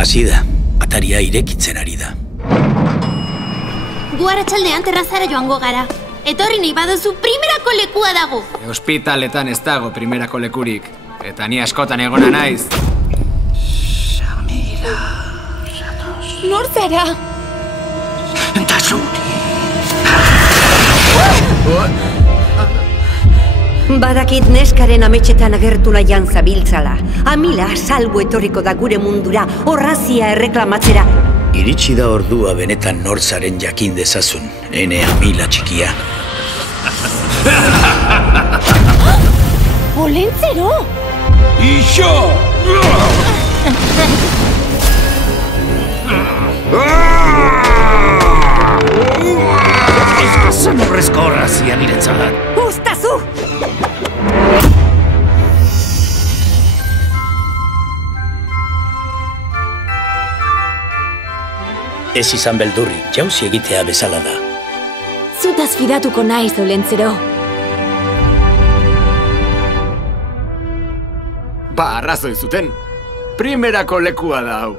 Hasi da, ataria irekitzen ari da. Gu arratsaldean terrazara joango gara. Etorri nahi baduzu primerako lekua dago. Hospitaletan ez dago primerako lekurik. Eta ni askotan egona naiz. Samila, zatoz. Nor zara? Eta zuri. Badakit neskaren ametxetan agertu nahian zabiltzala. Amila salbu etorriko da gure mundura, horrazia erreklamatzera. Iritsi da ordua benetan nortzaren jakin dezazun, ene Amila txikia. Olentzero! Ixo! Eskazan horrezko horrazia niretzat. Uztazu! Ez izan beldurri, jauzi egitea bezala da. Zutaz fidatuko naiz, Olentzero. Ba, arrazoi zuten. Primerako lekua da hau.